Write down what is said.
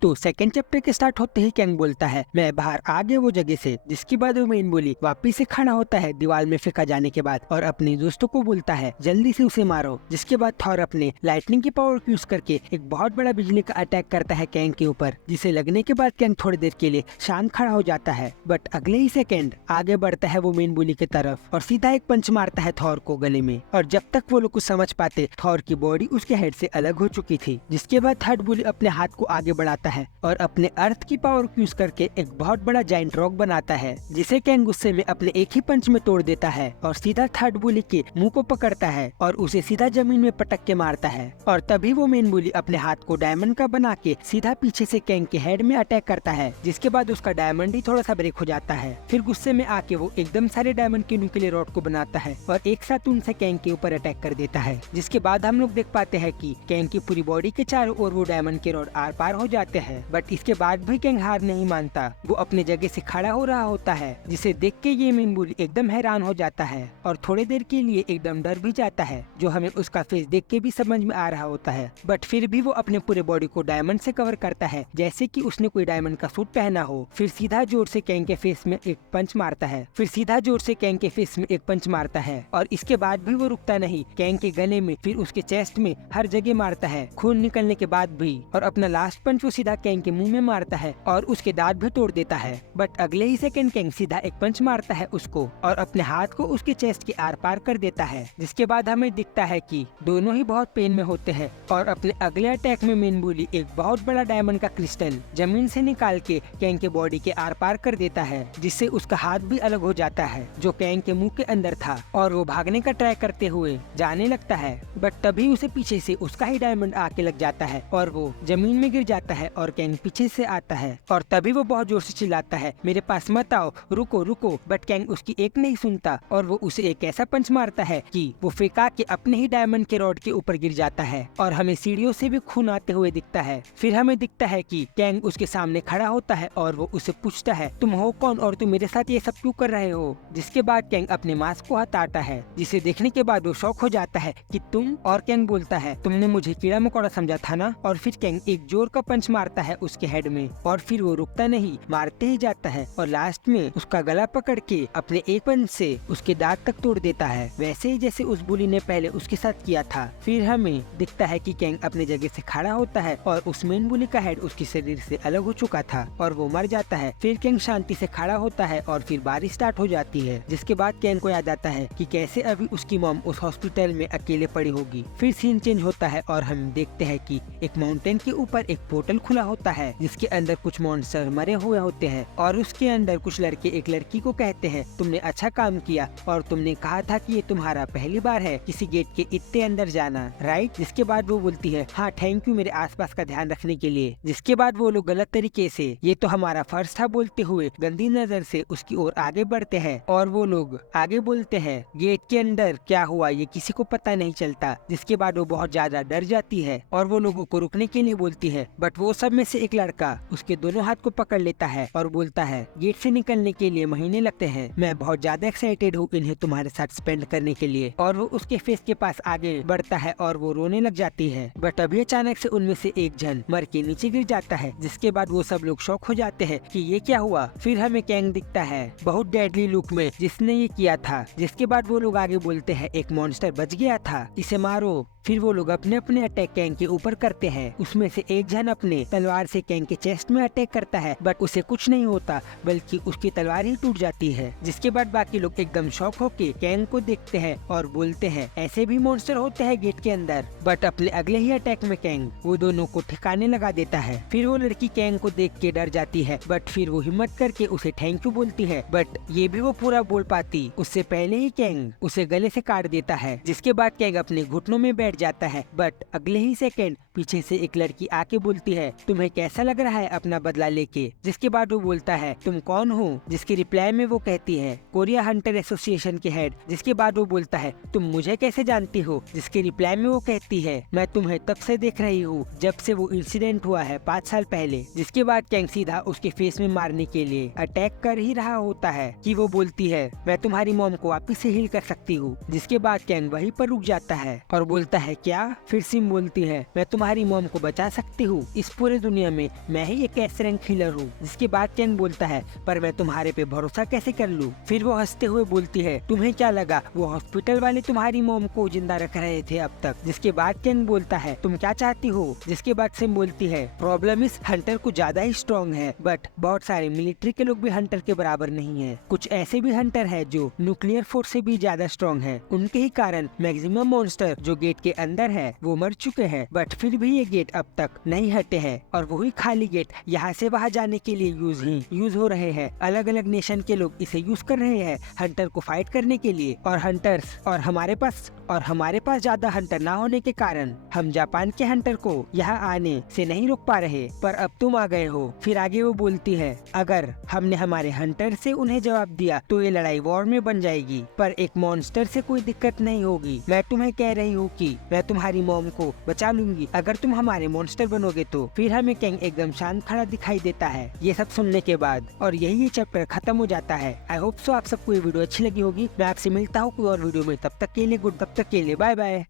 तो second chapter के start होते ही कैंग बोलता है मैं बाहर आ गया वो जगह से, जिसके बाद वो मेन बुली वापिस से खड़ा होता है दीवार में फेंका जाने के बाद और अपने दोस्तों को बोलता है जल्दी से उसे मारो। जिसके बाद थॉर अपने लाइटनिंग की पावर यूज करके एक बहुत बड़ा बिजली का अटैक करता है कैंग के ऊपर, जिसे लगने के बाद कैंग थोड़ी देर के लिए शांत खड़ा हो जाता है। बट अगले ही सेकेंड आगे बढ़ता है वो मेन बुली की तरफ और सीधा एक पंच मारता है थॉर को गले में। और जब तक वो लोग कुछ समझ पाते थॉर की बॉडी उसके हेड से अलग हो चुकी थी। जिसके बाद थर्ड बुली अपने हाथ को आगे बढ़ाता है और अपने अर्थ की पावर यूज करके एक बहुत बड़ा जाइंट रॉक बनाता है, जिसे कैंग गुस्से में अपने एक ही पंच में तोड़ देता है और सीधा थर्ड बुली के मुंह को पकड़ता है और उसे सीधा जमीन में पटक के मारता है। और तभी वो मेन बुली अपने हाथ को डायमंड का बना के सीधा पीछे से कैंग के हेड में अटैक करता है, जिसके बाद उसका डायमंड ही थोड़ा सा ब्रेक हो जाता है। फिर गुस्से में आके वो एकदम सारे डायमंड के न्यूक्लियर रॉड को बनाता है और एक साथ उनसे कैंग के ऊपर अटैक कर देता है। जिसके बाद हम लोग देख पाते हैं कि कैंग की पूरी बॉडी के चारों ओर वो डायमंड के रॉड आर पार हो जाते हैं। बट इसके बाद भी कैंग हार नहीं मानता, वो अपने जगह से खड़ा हो रहा होता है, जिसे देख के ये मेन बुली एकदम हैरान हो जाता है और थोड़ी देर के लिए एकदम डर भी जाता है, जो हमें उसका फेस देख के भी समझ में आ रहा होता है। बट फिर भी वो अपने पूरे बॉडी को डायमंड से कवर करता है जैसे कि उसने कोई डायमंड का सूट पहना हो। फिर सीधा जोर से कैंग के फेस में एक पंच मारता है और इसके बाद भी वो रुकता नहीं। कैंग के गले में फिर उसके चेस्ट में हर जगह मारता है खून निकलने के बाद भी, और अपना लास्ट पंच वो सीधा कैंग के मुंह में मारता है और उसके दांत भी तोड़ देता है। बट अगले ही सेकंड कैंग सीधा एक पंच मारता है उसको और अपने हाथ को उसके चेस्ट के आर पार कर देता है। जिसके बाद हमें दिखता है कि दोनों ही बहुत पेन में होते हैं और अपने अगले अटैक में मेन बुली एक बहुत बड़ा डायमंड का क्रिस्टल जमीन से निकाल के कैंग के बॉडी के आर पार कर देता है, जिससे उसका हाथ भी अलग हो जाता है जो कैंग के मुंह के अंदर था, और वो भागने का ट्राई करते हुए जाने लगता है। बट तभी उसे पीछे से उसका ही डायमंड आके लग जाता है और वो जमीन में गिर जाता है और कैंग पीछे से आता है और तभी वो बहुत जोर से चिल्लाता है मेरे पास मत आओ, रुको रुको। बट कैंग उसकी एक नहीं सुनता और वो उसे एक ऐसा पंच मारता है कि वो फेंका के अपने ही डायमंड के रॉड के ऊपर गिर जाता है और हमें सीढ़ियों से भी खून आते हुए दिखता है। फिर हमें दिखता है कि कैंग उसके सामने खड़ा होता है और वो उसे पूछता है तुम हो कौन और तुम मेरे साथ ये सब क्यों कर रहे हो। जिसके बाद कैंग अपने मास्क को हटाता है, जिसे देखने के बाद वो शॉक हो जाता है कि तुम, और कैंग बोलता है तुमने मुझे कीड़ा मकोड़ा समझा था ना। और फिर कैंग एक जोर का पंच मारता है उसके हेड में और फिर वो रुकता नहीं, मारते ही जाता है और लास्ट में उसका गला पकड़ के अपने एक पंच से उसके दांत तक तोड़ देता है, वैसे ही जैसे उस बुली ने पहले उसके साथ किया था। फिर हमें दिखता है कि कैंग अपने जगह से खड़ा होता है और उस मेन बुली का हेड उसके शरीर से अलग हो चुका था और वो मर जाता है। फिर कैंग शांति से खड़ा होता है और फिर बारिश स्टार्ट हो जाती है। जिसके बाद कैंग को याद आता है कि कैसे अभी उसकी मॉम उस हॉस्पिटल में अकेले पड़ी होगी। फिर सीन चेंज होता है और हम देखते हैं कि एक माउंटेन के ऊपर एक पोर्टल खुला होता है, जिसके अंदर कुछ मॉन्स्टर मरे हुए होते हैं और उसके अंदर कुछ लड़के एक लड़की को कहते हैं तुमने अच्छा काम किया और तुमने कहा था कि ये तुम्हारा पहली बार है किसी गेट के इतने अंदर जाना, राइट। जिसके बाद वो बोलती है हाँ थैंक यू मेरे आसपास का ध्यान रखने के लिए। जिसके बाद वो लोग गलत तरीके से ये तो हमारा फर्ज था बोलते हुए गंदी नजर से उसकी ओर आगे बढ़ते हैं और वो लोग आगे बोलते हैं गेट के अंदर क्या हुआ ये किसी को पता नहीं चलता। जिसके बाद वो बहुत ज्यादा डर जाती है और वो लोगों को रुकने के लिए बोलती है, बट वो सब में से एक लड़का उसके दोनों हाथ को पकड़ लेता है और बोलता है गेट से निकलने के लिए महीने लगते हैं, मैं बहुत ज्यादा एक्साइटेड हूँ इन्हें तुम्हारे साथ स्पेंड करने के लिए। और वो उसके फेस के पास आगे बढ़ता है और वो रोने लग जाती है। बट अभी अचानक से उनमें से एक जन मर के नीचे गिर जाता है। जिसके बाद वो सब लोग शॉक हो जाते हैं कि ये क्या हुआ। फिर हमें कैंग दिखता है बहुत डेडली लुक में जिसने ये किया था। जिसके बाद वो लोग आगे बोलते हैं एक मॉन्स्टर बच गया था, इसे मारो। फिर वो लोग अपने अपने अटैक कैंग के ऊपर करते हैं। उसमें से एक जन अपने तलवार से कैंग के चेस्ट में अटैक करता है, बट उसे कुछ नहीं होता बल्कि उसकी तलवार ही टूट जाती है। जिसके बाद बाकी लोग एकदम शॉक होके कैंग को देखते हैं और बोलते हैं ऐसे भी मॉन्स्टर होते हैं गेट के अंदर। बट अपने अगले ही अटैक में कैंग वो दोनों को ठिकाने लगा देता है। फिर वो लड़की कैंग को देख के डर जाती है, बट फिर वो हिम्मत करके उसे थैंक यू बोलती है। बट ये भी वो पूरा बोल पाती उससे पहले ही कैंग उसे गले से काट देता है। जिसके बाद कैंग अपने घुटनों में बैठ जाता है। बट अगले ही सेकंड पीछे से एक लड़की आके बोलती है तुम्हें कैसा लग रहा है अपना बदला लेके। जिसके बाद वो बोलता है तुम कौन हो। जिसके रिप्लाई में वो कहती है कोरिया हंटर एसोसिएशन के हेड। जिसके बाद वो बोलता है तुम मुझे कैसे जानती हो। जिसके रिप्लाई में वो कहती है मैं तुम्हें तब से देख रही हूँ जब से वो इंसिडेंट हुआ है 5 साल पहले। जिसके बाद कैंग सीधा उसके फेस में मारने के लिए अटैक कर ही रहा होता है कि वो बोलती है मैं तुम्हारी मॉम को वापिस से हील कर सकती हूँ। जिसके बाद कैंग वहीं पर रुक जाता है और बोलता है क्या। फिर सिम बोलती है मैं तुम्हारी तुम्हारी मॉम को बचा सकती हूँ। इस पूरे दुनिया में मैं ही एक कैश रैंक किलर हूँ। जिसके बाद कैंग बोलता है, पर मैं तुम्हारे पे भरोसा कैसे कर लूँ। फिर वो हंसते हुए बोलती है, तुम्हें क्या लगा वो हॉस्पिटल वाले तुम्हारी मॉम को जिंदा रख रहे थे अब तक। जिसके बाद कैंग बोलता है, तुम क्या चाहती हो। जिसके बाद सिम बोलती है, प्रॉब्लम इस हंटर को ज्यादा ही स्ट्रॉन्ग है, बट बहुत सारे मिलिट्री के लोग भी हंटर के बराबर नहीं है। कुछ ऐसे भी हंटर है जो न्यूक्लियर फोर्स से भी ज्यादा स्ट्रॉन्ग है। उनके ही कारण मैक्सिमम मॉन्स्टर जो गेट के अंदर है वो मर चुके हैं, बट फिर भी ये गेट अब तक नहीं हटे हैं और वही खाली गेट यहाँ से बाहर जाने के लिए यूज हो रहे हैं। अलग अलग नेशन के लोग इसे यूज कर रहे हैं हंटर को फाइट करने के लिए। और हमारे पास ज्यादा हंटर ना होने के कारण हम जापान के हंटर को यहाँ आने से नहीं रोक पा रहे, पर अब तुम आ गए हो। फिर आगे वो बोलती है, अगर हमने हमारे हंटर से उन्हें जवाब दिया तो ये लड़ाई वॉर में बन जाएगी, पर एक मॉन्स्टर से कोई दिक्कत नहीं होगी। मैं तुम्हें कह रही हूँ कि मैं तुम्हारी मॉम को बचा लूंगी अगर तुम हमारे मॉन्स्टर बनोगे तो। फिर हमें कैंग एकदम शांत खड़ा दिखाई देता है ये सब सुनने के बाद, और यही ये चैप्टर खत्म हो जाता है। आई होप सो आप सबको ये वीडियो अच्छी लगी होगी। मैं आपसे मिलता हूँ कोई और वीडियो में, तब तक के लिए बाय बाय।